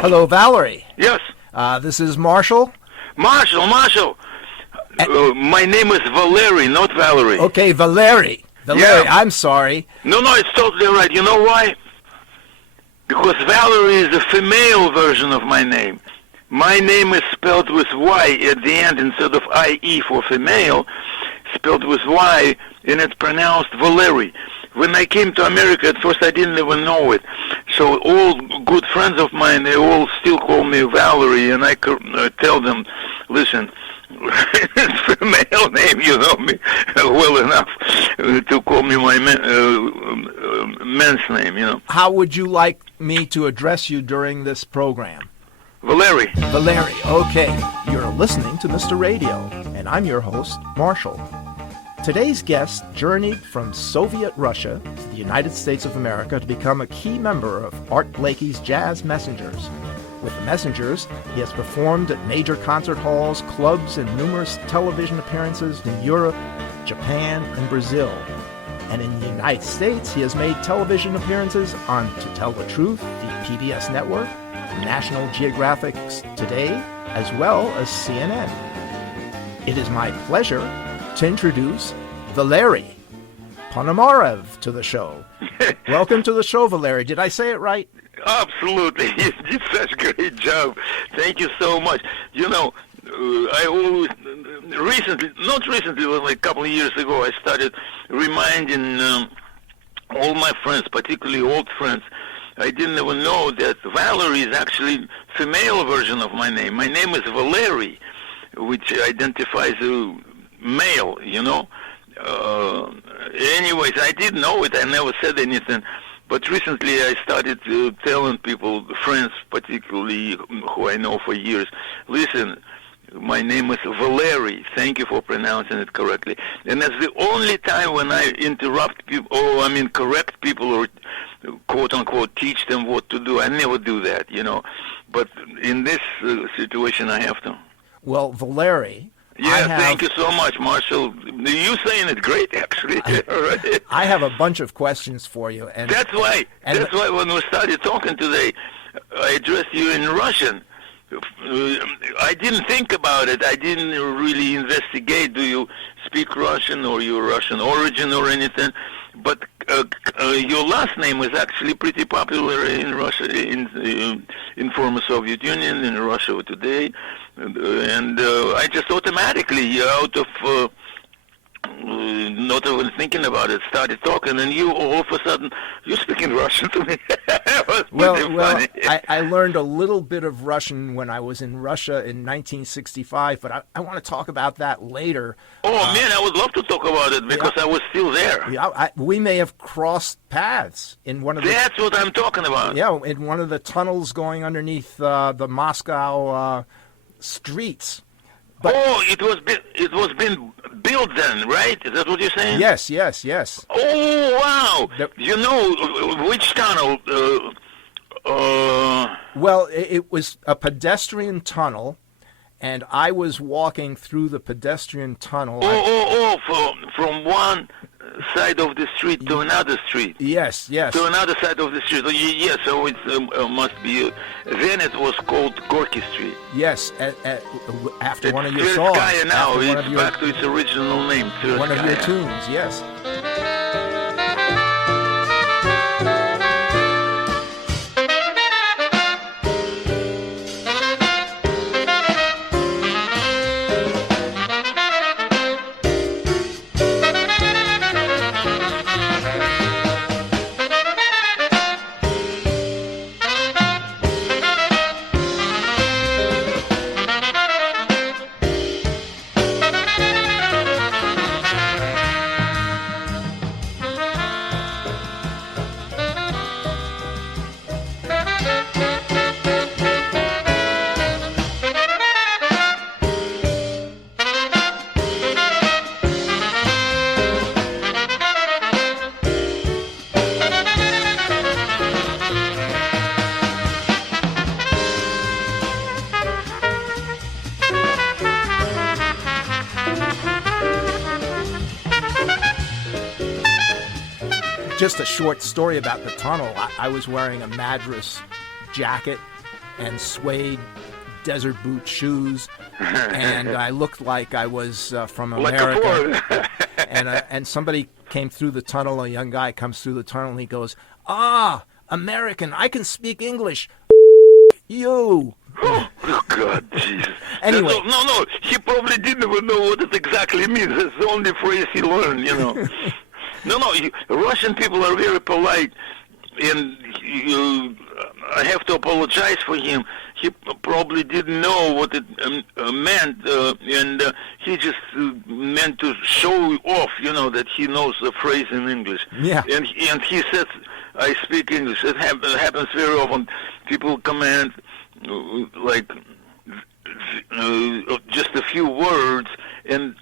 Hello, Valery. Yes. This is Marshall. Marshall. My name is Valery, not Valery. Okay, Valery. Yeah. I'm sorry. No, it's totally right. You know why? Because Valery is a female version of my name. My name is spelled with Y at the end instead of I-E for female, spelled with Y, and it's pronounced Valery. When I came to America, at first I didn't even know it. So all good friends of mine, they all still call me Valery, and I tell them, listen, it's a female name, you know me well enough to call me my men's name, you know. How would you like me to address you during this program? Valery. Valery, okay. You're listening to Mr. Radio, and I'm your host, Marshall. Today's guest journeyed from Soviet Russia to the United States of America to become a key member of Art Blakey's Jazz Messengers. With the Messengers, he has performed at major concert halls, clubs, and numerous television appearances in Europe, Japan, and Brazil. And in the United States, he has made television appearances on To Tell the Truth, the PBS network, National Geographic Today, as well as CNN. It is my pleasure to introduce Valery Ponomarev to the show. Welcome to the show, Valery. Did I say it right? Absolutely. You did such a great job. Thank you so much. You know, I always, not recently, but like a couple of years ago, I started reminding all my friends, particularly old friends, I didn't even know that Valery is actually female version of my name. My name is Valery, which identifies a male, you know. Anyways, I didn't know it. I never said anything. But recently I started telling people, friends particularly who I know for years, listen, my name is Valery. Thank you for pronouncing it correctly. And that's the only time when I interrupt people, correct people or quote-unquote teach them what to do. I never do that, you know. But in this situation, I have to. Well, Valery... Thank you so much, Marshall. You saying it great, actually. Right? I have a bunch of questions for you. And That's why when we started talking today, I addressed you in Russian. I didn't think about it. I didn't really investigate. Do you speak Russian or your Russian origin or anything? But your last name was actually pretty popular in Russia, in former Soviet Union, in Russia today, and I just automatically, out of not even thinking about it, started talking, and you all of a sudden, you're speaking Russian to me. Well, I learned a little bit of Russian when I was in Russia in 1965, but I want to talk about that later. Oh, man, I would love to talk about it because I was still there. Yeah, we may have crossed paths in one of the... That's what I'm talking about. Yeah, in one of the tunnels going underneath the Moscow streets. But, it was being built then, right? Is that what you're saying? Yes. Oh, wow! You know which tunnel? Well, it was a pedestrian tunnel, and I was walking through the pedestrian tunnel. From one side of the street to another street. Yes. To another side of the street. Yes, so it must be. Then it was called Gorky Street. Yes, after it's one of your songs. Tverskaya now. It's back to its original name. Tverskaya. One of your tunes, yes. Just a short story about the tunnel. I was wearing a Madras jacket, and suede desert boot shoes, and I looked like I was from America. Like a and somebody came through the tunnel. A young guy comes through the tunnel, and he goes, American, I can speak English. You. Oh, God, Jesus. Anyway. No, he probably didn't even know what it exactly means. That's the only phrase he learned, No, Russian people are very polite, and I have to apologize for him. He probably didn't know what it meant, and he just meant to show off, that he knows the phrase in English. Yeah. And he says, I speak English. It happens very often. People command like just a few words, and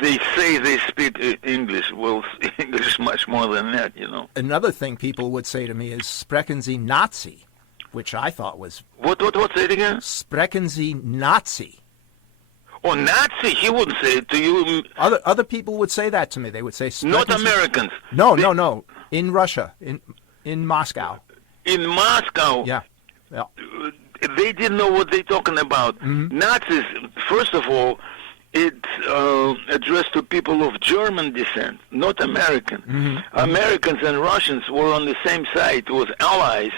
they say they speak English. Well, English much more than that, Another thing people would say to me is "Sprechen Sie Nazi," which I thought was... What, say it again? "Sprechen Sie Nazi." Oh, Nazi? He wouldn't say it to you. Other people would say that to me. They would say... Not Americans. No. In Russia. In Moscow. In Moscow? Yeah. They didn't know what they're talking about. Mm-hmm. Nazis, first of all, it's addressed to people of German descent, not American. Mm-hmm. Americans and Russians were on the same side. It was allies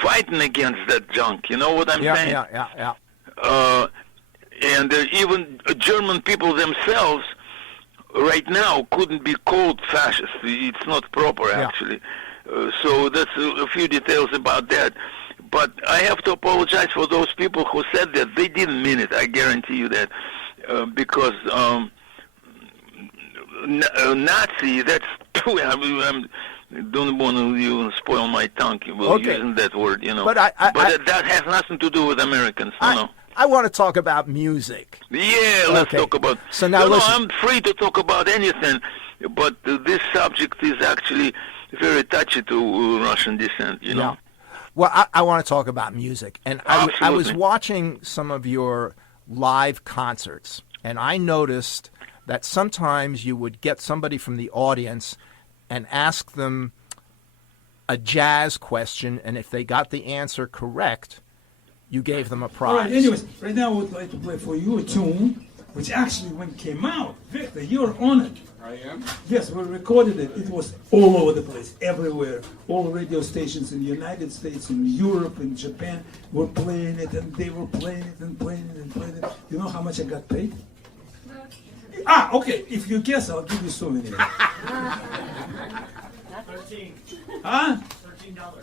fighting against that junk. You know what I'm saying? Yeah. And even German people themselves right now couldn't be called fascist. It's not proper, actually. So that's a few details about that. But I have to apologize for those people who said that. They didn't mean it, I guarantee you that. Because Nazi, that's... I don't want to even spoil my tongue using that word, But, that has nothing to do with Americans, I want to talk about music. Yeah, let's talk about... So now listen. I'm free to talk about anything, but this subject is actually very touchy to Russian descent, Yeah. Well, I want to talk about music. And I was watching some of your live concerts, and I noticed that sometimes you would get somebody from the audience and ask them a jazz question, and if they got the answer correct, you gave them a prize. All right, anyways, right now I would like to play for you a tune which actually, when it came out, Victor, you're on it. I am? Yes, we recorded it. It was all over the place, everywhere. All radio stations in the United States, in Europe, in Japan were playing it, and they were playing it and playing it and playing it. You know how much I got paid? Okay. If you guess, I'll give you a souvenir. 13. Huh? $13.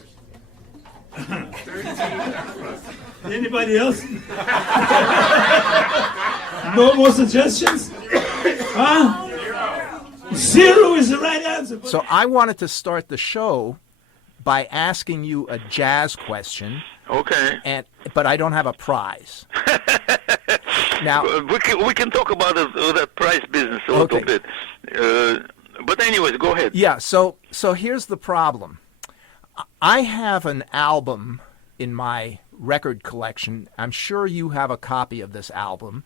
Anybody else? No more suggestions? Huh? Zero is the right answer. So I wanted to start the show by asking you a jazz question. Okay. But I don't have a prize. Now we can talk about that prize business a little bit. But anyways, go ahead. Yeah. So here's the problem. I have an album in my record collection. I'm sure you have a copy of this album.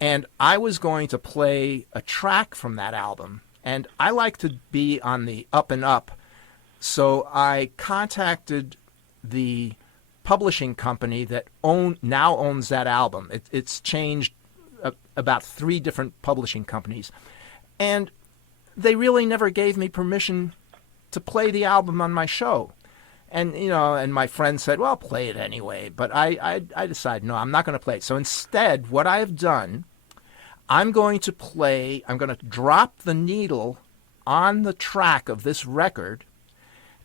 And I was going to play a track from that album. And I like to be on the up and up. So I contacted the publishing company that now owns that album. It's changed about 3 different publishing companies. And they really never gave me permission to play the album on my show. And, and my friend said, well, play it anyway. But I decided, no, I'm not going to play it. So instead, what I have done, I'm going to drop the needle on the track of this record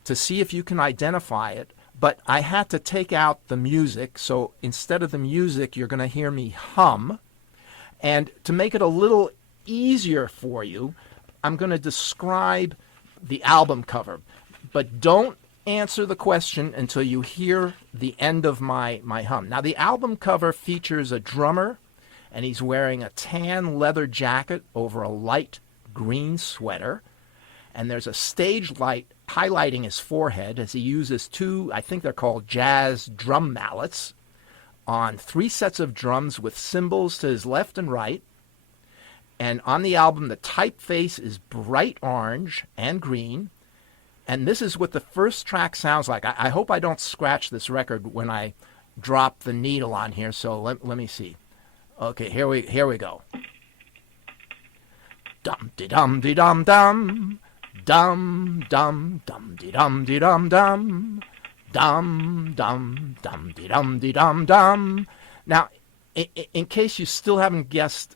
to see if you can identify it. But I had to take out the music. So instead of the music, you're going to hear me hum. And to make it a little easier for you, I'm going to describe the album cover. But don't answer the question until you hear the end of my hum. Now, the album cover features a drummer, and he's wearing a tan leather jacket over a light green sweater. And there's a stage light highlighting his forehead as he uses 2, I think they're called jazz drum mallets, on 3 sets of drums with cymbals to his left and right. And on the album, the typeface is bright orange and green. And this is what the first track sounds like. I hope I don't scratch this record when I drop the needle on here, so let me see. Okay, here we go. Dum de dum de dum dum, dum dum dum de dum de dum dum, dum dum dum de dum de dum dum. Now, in case you still haven't guessed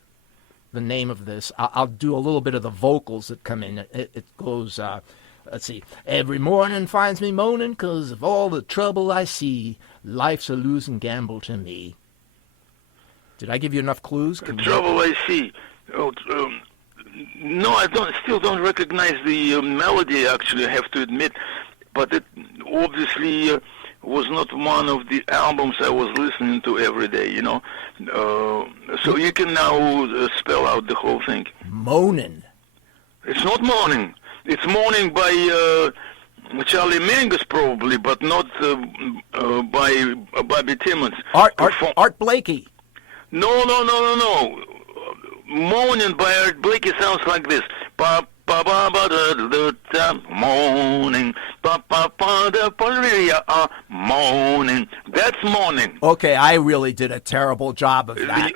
the name of this, I'll do a little bit of the vocals that come in. It goes, let's see. Every morning finds me moaning 'cause of all the trouble I see. Life's a losing gamble to me. Did I give you enough clues? The trouble I see. No, I still don't recognize the melody, actually, I have to admit. But it obviously was not one of the albums I was listening to every day, you know. So you can now spell out the whole thing. Moanin'. It's not Morning. It's Morning by Charlie Mingus, probably, but not by Bobby Timmons. Art Blakey. No. Morning by Art Blakey sounds like this. Ba ba ba ba da da da. Morning. Ba ba ba da ba morning. That's Morning. Okay, I really did a terrible job of that.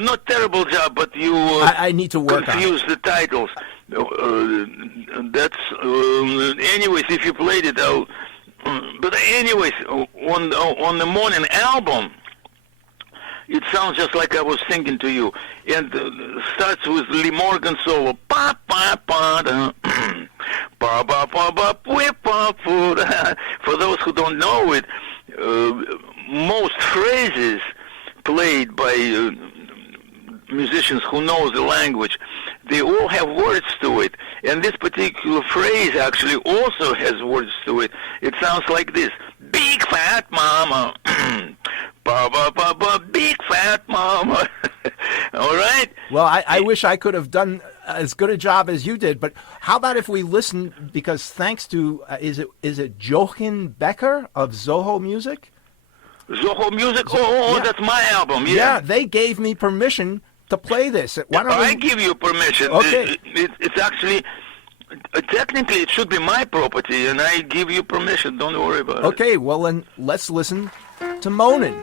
Not terrible job, but you I need to work confuse the titles. That's anyways. If you played it, but anyways, on the Morning album, it sounds just like I was singing to you, and starts with Lee Morgan solo. Ba ba ba da, ba ba ba ba ba ba. For those who don't know it, most phrases played by musicians who know the language, they all have words to it, and this particular phrase actually also has words to it. It sounds like this: Big Fat Mama. Ba ba ba ba, big fat mama. All right. Well, I wish I could have done as good a job as you did, but how about if we listen? Because thanks to is it Jochen Becker of Zoho Music? Zoho Music. Oh, yeah. That's my album. Yeah, they gave me permission to play this. Why don't I give you permission? Okay. It's actually. Technically, it should be my property, and I give you permission. Don't worry about it. Okay, well then let's listen to Moanin'.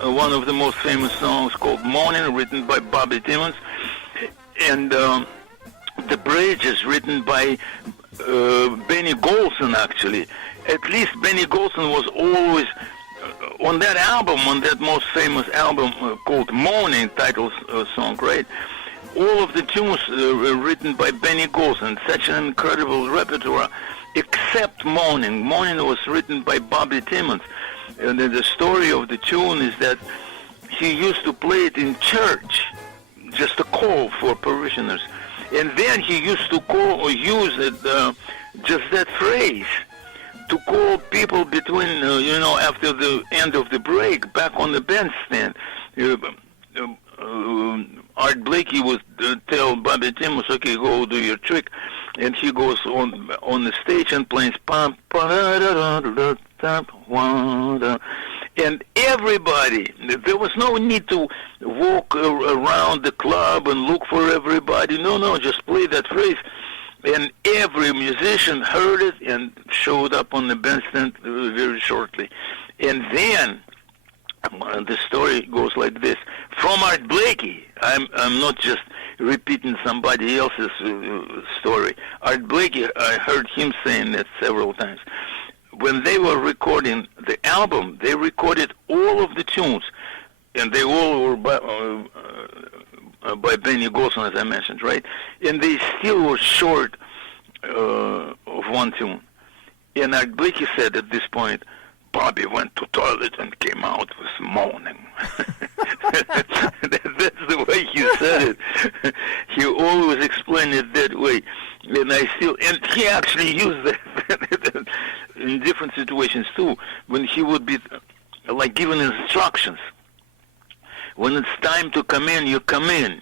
One of the most famous songs called Morning, written by Bobby Timmons, and the bridge is written by Benny Golson, actually. At least Benny Golson was always on that album, on that most famous album called Morning, title song, right? All of the tunes were written by Benny Golson, such an incredible repertoire, except Morning. Morning was written by Bobby Timmons. And then the story of the tune is that he used to play it in church, just a call for parishioners. And then he used to call or use it, just that phrase, to call people between, after the end of the break, back on the bandstand. Art Blakey would tell Bobby Timmons, okay, go do your trick. And he goes on the stage and plays pam, and everybody, there was no need to walk around the club and look for everybody. No, just play that phrase. And every musician heard it and showed up on the bandstand very shortly. And then the story goes like this. From Art Blakey, I'm not just repeating somebody else's story. Art Blakey, I heard him saying that several times. When they were recording the album, they recorded all of the tunes, and they all were by Benny Golson, as I mentioned, right? And they still were short of one tune. And Art Blakey said at this point, Bobby went to toilet and came out with moaning. That's the way he said it. He always explained it that way. And he actually used that in different situations too, when he would be like given instructions. When it's time to come in, you come in,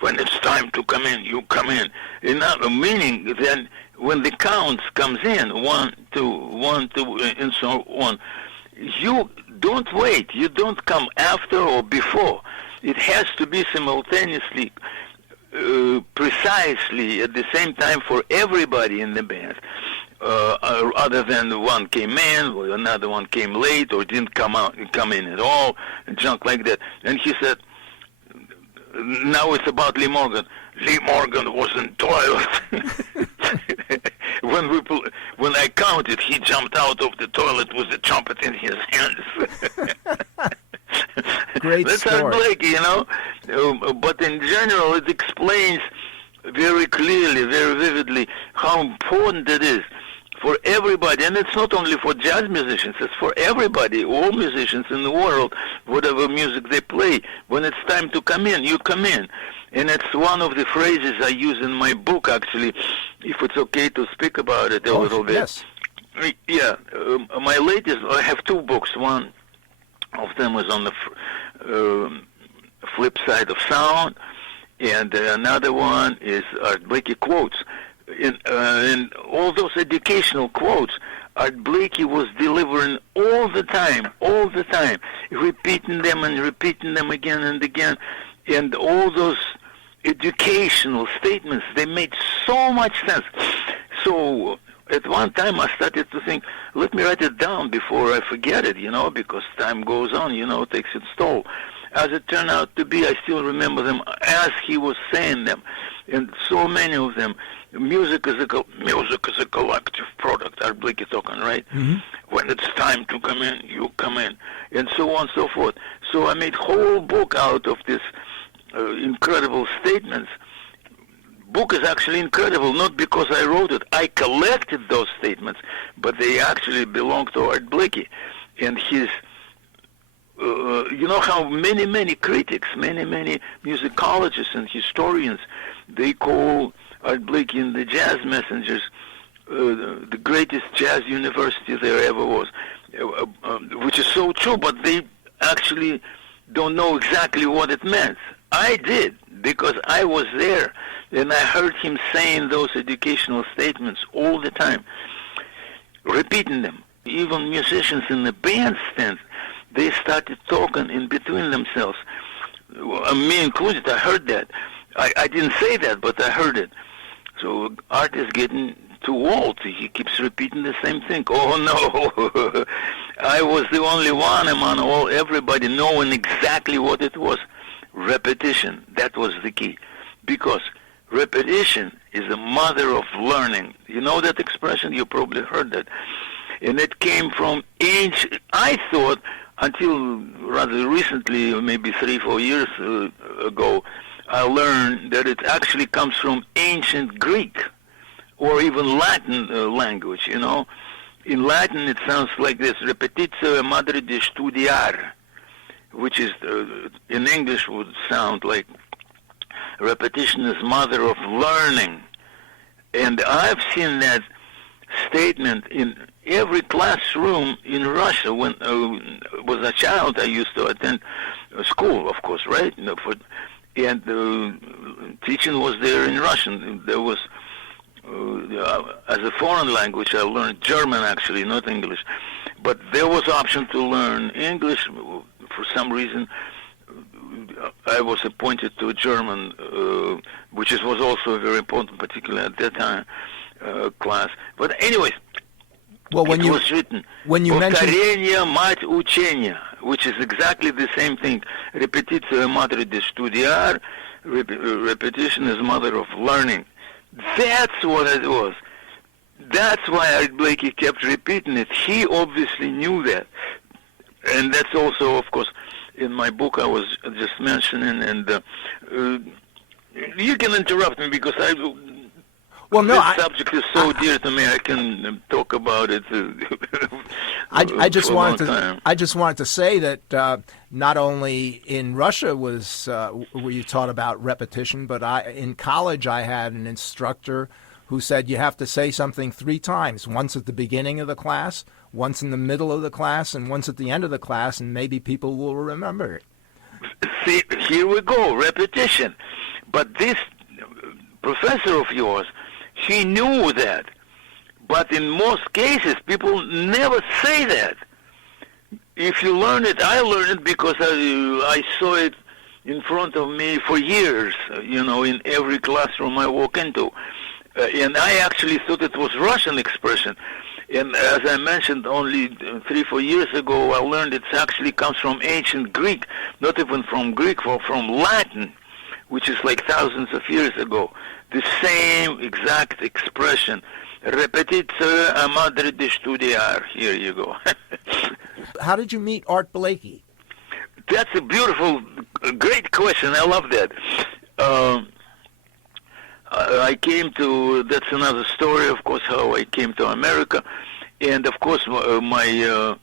When it's time to come in, you come in. Meaning then when the counts comes in, 1, 2, 1, 2, and so on, you don't wait. You don't come after or before. It has to be simultaneously, precisely at the same time for everybody in the band. Other than one came in, or another one came late, or didn't come in at all, and junk like that. And he said, now it's about Lee Morgan. Lee Morgan was in toilet. When I counted, he jumped out of the toilet with the trumpet in his hands. Great That's story. Art Blakey, but in general, it explains very clearly, very vividly, how important it is for everybody. And it's not only for jazz musicians, it's for everybody, all musicians in the world, whatever music they play. When it's time to come in, you come in. And it's one of the phrases I use in my book, actually, if it's okay to speak about it a little bit. Yes. Yeah, my latest, I have two books. One of them is on the flip side of sound, and another one is Art Blakey quotes. And all those educational quotes, Art Blakey was delivering all the time, repeating them and repeating them again and again. And all those educational statements, they made so much sense. So at one time I started to think, let me write it down before I forget it, because time goes on, it takes its toll. As it turned out to be, I still remember them as he was saying them. And so many of them, music is a collective product, Art Blakey talking, right? Mm-hmm. When it's time to come in, you come in, and so on and so forth. So I made whole book out of this incredible statements. Book is actually incredible, not because I wrote it. I collected those statements, but they actually belong to Art Blakey. And his, how many critics, many musicologists and historians, they call Art Blakey and the Jazz Messengers the greatest jazz university there ever was, which is so true, but they actually don't know exactly what it meant. I did, because I was there, and I heard him saying those educational statements all the time, repeating them. Even musicians in the bandstand, they started talking in between themselves. Me included, I heard that. I didn't say that, but I heard it. So Art is getting too old. He keeps repeating the same thing. Oh no, I was the only one among everybody knowing exactly what it was. Repetition, that was the key. Because repetition is the mother of learning. You know that expression? You probably heard that. And it came from ancient, I thought, until rather recently, maybe 3-4 years ago, I learned that it actually comes from ancient Greek or even Latin language, In Latin, it sounds like this: repetitio è madre di studiare, which is in English would sound like repetition is mother of learning. And I've seen that statement in every classroom in Russia. When I was a child, I used to attend school, of course, right? And teaching was there in Russian. There was, as a foreign language, I learned German, actually, not English. But there was option to learn English. For some reason, I was appointed to German, which was also very important, particularly at that time, class. But anyways, well, it was written, when you mentioned повторение мать учения, which is exactly the same thing. Repetitio madre de studiar, repetition is mother of learning. That's what it was. That's why Art Blakey kept repeating it. He obviously knew that. And that's also, of course, in my book I was just mentioning, and you can interrupt me because this subject is so dear to me. I can talk about it. I just wanted to say that not only in Russia were you taught about repetition, but in college I had an instructor who said you have to say something 3 times: once at the beginning of the class, once in the middle of the class, and once at the end of the class, and maybe people will remember it. See, here we go, repetition. But this professor of yours, he knew that. But in most cases, people never say that. If you learn it, I learned it because I saw it in front of me for years, in every classroom I walk into. And I actually thought it was Russian expression. And as I mentioned, only 3-4 years ago, I learned it actually comes from ancient Greek, not even from Greek, but from Latin, which is like thousands of years ago. The same exact expression. Repetitio è madre di studiar. Here you go. How did you meet Art Blakey? That's a beautiful, great question. I love that. I came to, that's another story, of course, how I came to America. And, of course, my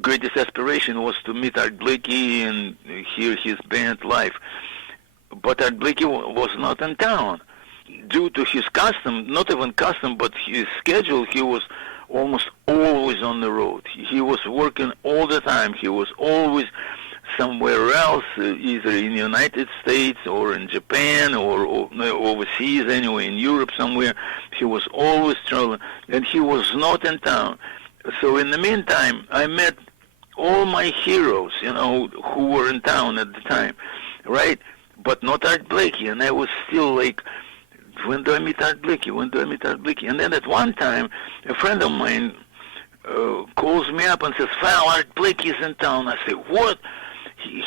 greatest aspiration was to meet Art Blakey and hear his band live. But Art Blakey was not in town. Due to his custom, not even custom, but his schedule, he was almost always on the road. He was working all the time. He was always somewhere else, either in the United States or in Japan or overseas, anyway, in Europe somewhere. He was always traveling, and he was not in town. So in the meantime, I met all my heroes, who were in town at the time, right? But not Art Blakey, and I was still like, when do I meet Art Blakey? When do I meet Art Blakey? And then at one time, a friend of mine calls me up and says, Val, Art Blakey is in town. I say, what?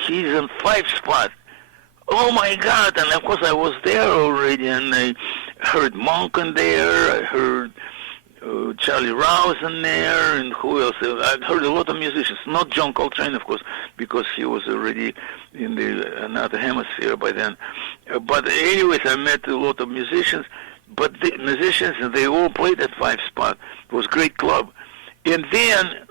He's in 5 spot. Oh my God! And of course I was there already, and I heard Monk in there. I heard Charlie Rouse in there, and who else? I heard a lot of musicians. Not John Coltrane, of course, because he was already in the another hemisphere by then. But anyways, I met a lot of musicians. But the musicians, and they all played at 5 spot. It was a great club. And then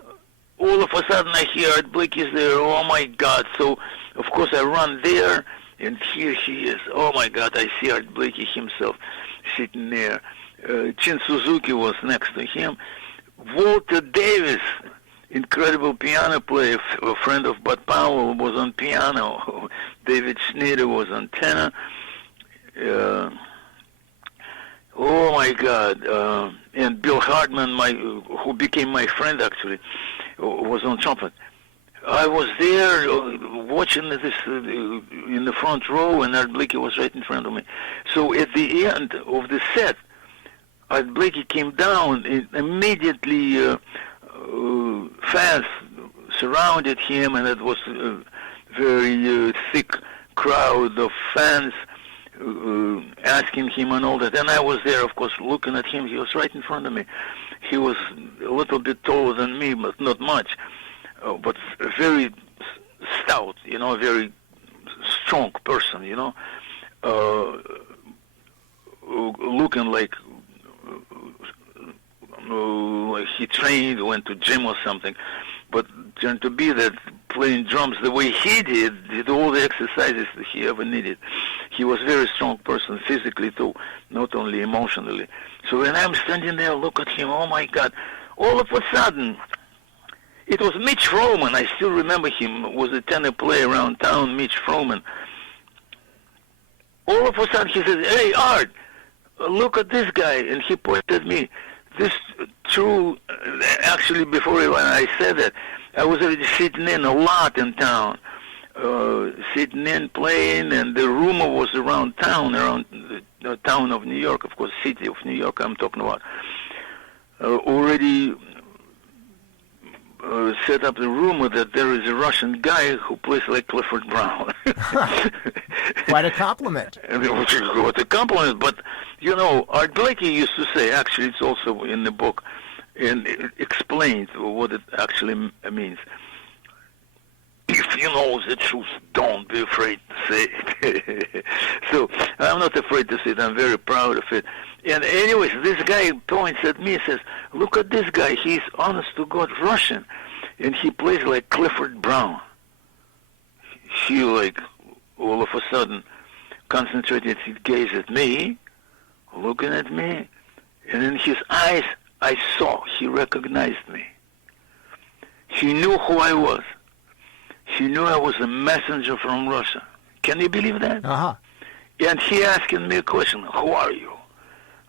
all of a sudden I hear Art Blakey's there. Oh my God. So of course I run there, and here he is. Oh my God, I see Art Blakey himself sitting there. Chin Suzuki was next to him. Walter Davis, incredible piano player, a friend of Bud Powell, was on piano. David Schneider was on tenor. Oh my God. And Bill Hartman, who became my friend actually, was on trumpet. I was there watching this in the front row, and Art Blakey was right in front of me. So at the end of the set, Art Blakey came down, and immediately fans surrounded him, and it was a very thick crowd of fans asking him and all that. And I was there, of course, looking at him. He was right in front of me. He was a little bit taller than me, but not much. But very stout, a very strong person, looking like he trained, went to gym or something. But turned to be that playing drums the way he did all the exercises that he ever needed. He was a very strong person physically too, not only emotionally. So when I'm standing there, look at him, oh my God. All of a sudden, it was Mitch Froman. I still remember him, was a tenor player around town, Mitch Froman. All of a sudden he says, hey, Art, look at this guy. And he pointed at me. This true, actually before when I said that, I was already sitting in a lot in town, sitting in, playing, and the rumor was around town, around the town of New York, of course, city of New York I'm talking about, already set up the rumor that there is a Russian guy who plays like Clifford Brown. Quite a compliment. What a compliment, but, you know, Art Blakey used to say, actually it's also in the book, and it explains what it actually means. If you know the truth, don't be afraid to say it. So I'm not afraid to say it. I'm very proud of it. And anyways, this guy points at me and says, look at this guy. He's honest to God Russian. And he plays like Clifford Brown. He, like, all of a sudden concentrated his gaze at me, looking at me. And in his eyes, I saw he recognized me. He knew who I was. He knew I was a messenger from Russia. Can you believe that? Uh-huh. And he asking me a question, who are you?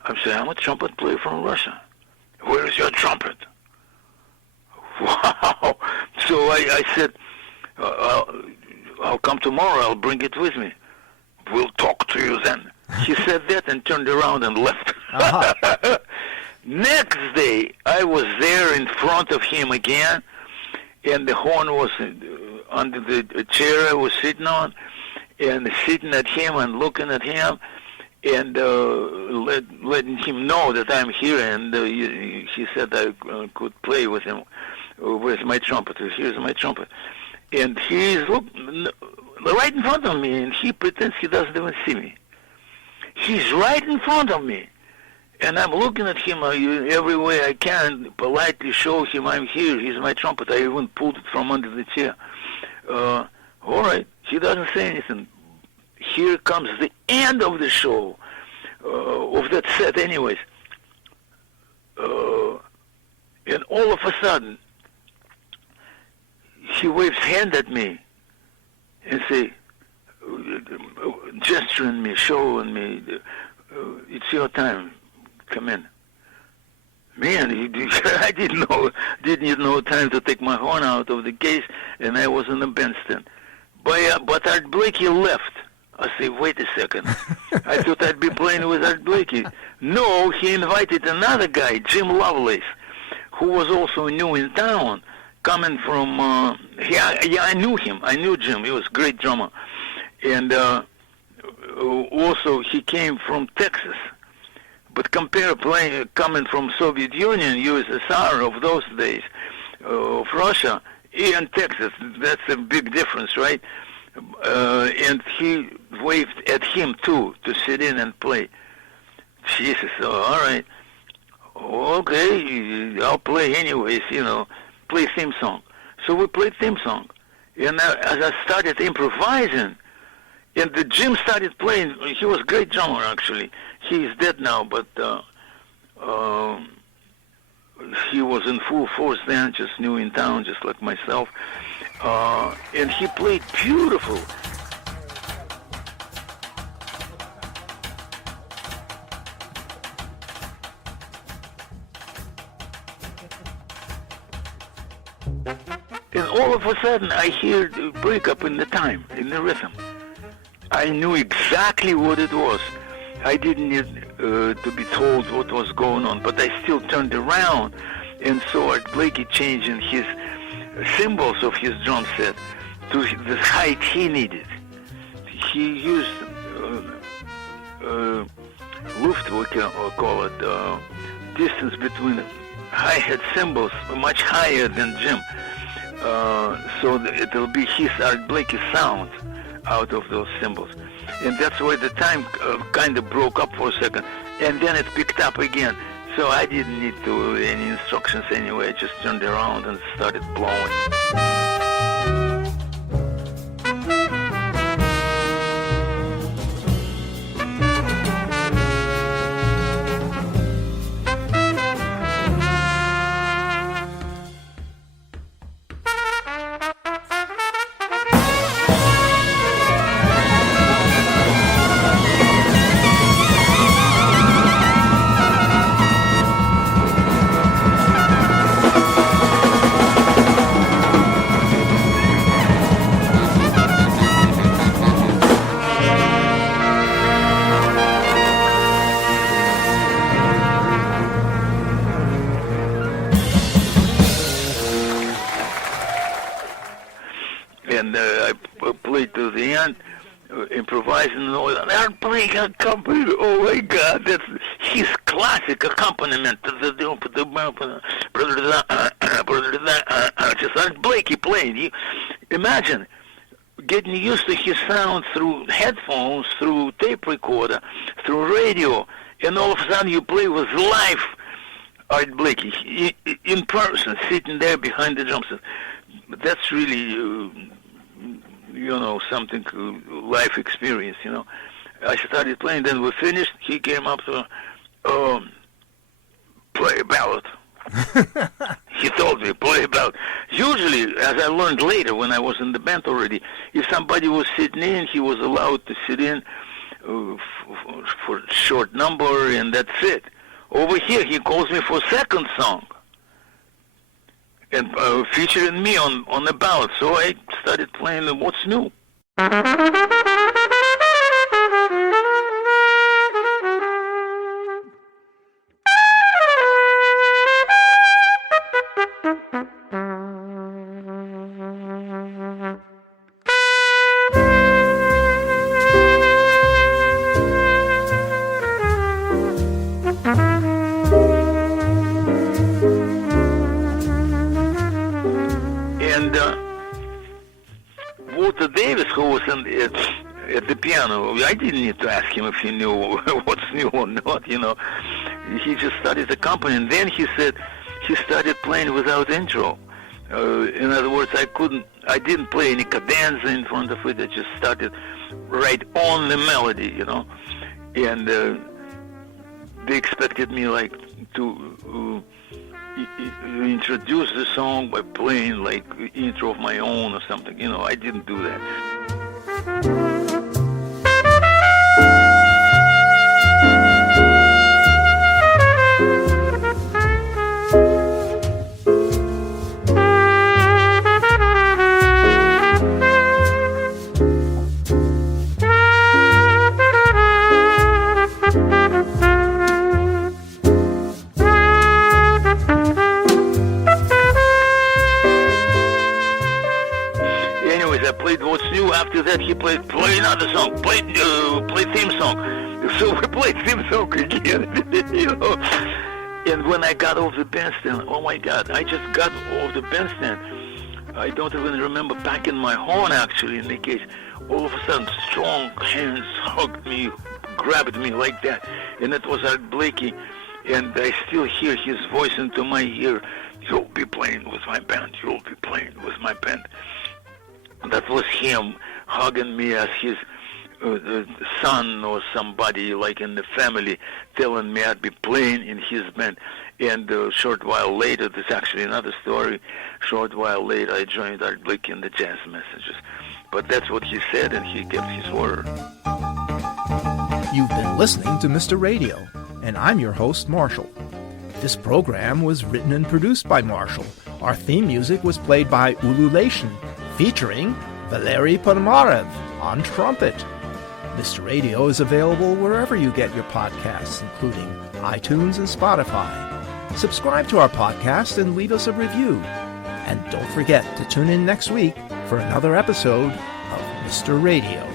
I'm saying, I'm a trumpet player from Russia. Where is your trumpet? Wow. So I said, I'll come tomorrow, I'll bring it with me. We'll talk to you then. He said that and turned around and left. Uh-huh. Next day, I was there in front of him again, and the horn was under the chair I was sitting on, and sitting at him and looking at him, and letting him know that I'm here, and he said I could play with him. Where's my trumpet? Here's my trumpet. And he's right in front of me, and he pretends he doesn't even see me. He's right in front of me. And I'm looking at him every way I can, politely show him I'm here. He's my trumpet. I even pulled it from under the chair. All right. He doesn't say anything. Here comes the end of the show, of that set anyways. And all of a sudden, he waves hand at me and say, gesturing me, showing me, it's your time. Come in. Man, I didn't know time to take my horn out of the case, and I was in the bandstand. But Art Blakey left. I say, wait a second. I thought I'd be playing with Art Blakey. No, he invited another guy, Jim Lovelace, who was also new in town, coming from, I knew him. I knew Jim. He was a great drummer. And also he came from Texas. But compare coming from Soviet Union, USSR of those days, of Russia, and Texas, that's a big difference, right? And he waved at him too, to sit in and play. Jesus, all right. Okay, I'll play anyways, play theme song. So we played theme song. And as I started improvising, and the Jim started playing, he was a great drummer actually. He's dead now, but he was in full force then, just new in town, just like myself. And he played beautiful. And all of a sudden, I hear the breakup in the time, in the rhythm. I knew exactly what it was. I didn't need to be told what was going on, but I still turned around and saw Art Blakey changing his cymbals of his drum set to the height he needed. He used Luft, we call it, distance between hi-hat cymbals much higher than Jim. So it'll be his Art Blakey sound out of those cymbals. And that's why the time kind of broke up for a second, and then it picked up again. So I didn't need any instructions anyway. I just turned around and started blowing. And I played to the end, improvising and all that. And playing accompaniment, oh my God, that's his classic accompaniment. Just like Blakey playing. Imagine getting used to his sound through headphones, through tape recorder, through radio, and all of a sudden you play with live Art Blakey in person, sitting there behind the drum set. That's really, something, life experience, I started playing, then we finished, he came up to, play a ballad. He told me, play a ballad. Usually, as I learned later when I was in the band already, if somebody was sitting in, he was allowed to sit in for a short number, and that's it. Over here, he calls me for second song, and featuring me on the ballad. So I started playing What's New. At the piano, I didn't need to ask him if he knew what's new or not, He just started accompanying. Then he said he started playing without intro. In other words, I didn't play any cadenza in front of it. I just started right on the melody, And they expected me to introduce the song by playing intro of my own or something. I didn't do that. After that, he play another song, play theme song. So we played theme song again, And when I got off the bandstand, oh my God, I just got off the bandstand. I don't even remember packing my horn actually in the case. All of a sudden, strong hands hugged me, grabbed me like that, and it was Art Blakey. And I still hear his voice into my ear. You'll be playing with my band. You'll be playing with my band. That was him hugging me as his son or somebody in the family, telling me I'd be playing in his band. And a short while later, this is actually another story, short while later I joined Art Blakey in the Jazz Messages. But that's what he said, and he kept his word. You've been listening to Mr. Radio, and I'm your host, Marshall. This program was written and produced by Marshall. Our theme music was played by Ululation, featuring Valery Ponomarev on trumpet. Mr. Radio is available wherever you get your podcasts, including iTunes and Spotify. Subscribe to our podcast and leave us a review. And don't forget to tune in next week for another episode of Mr. Radio.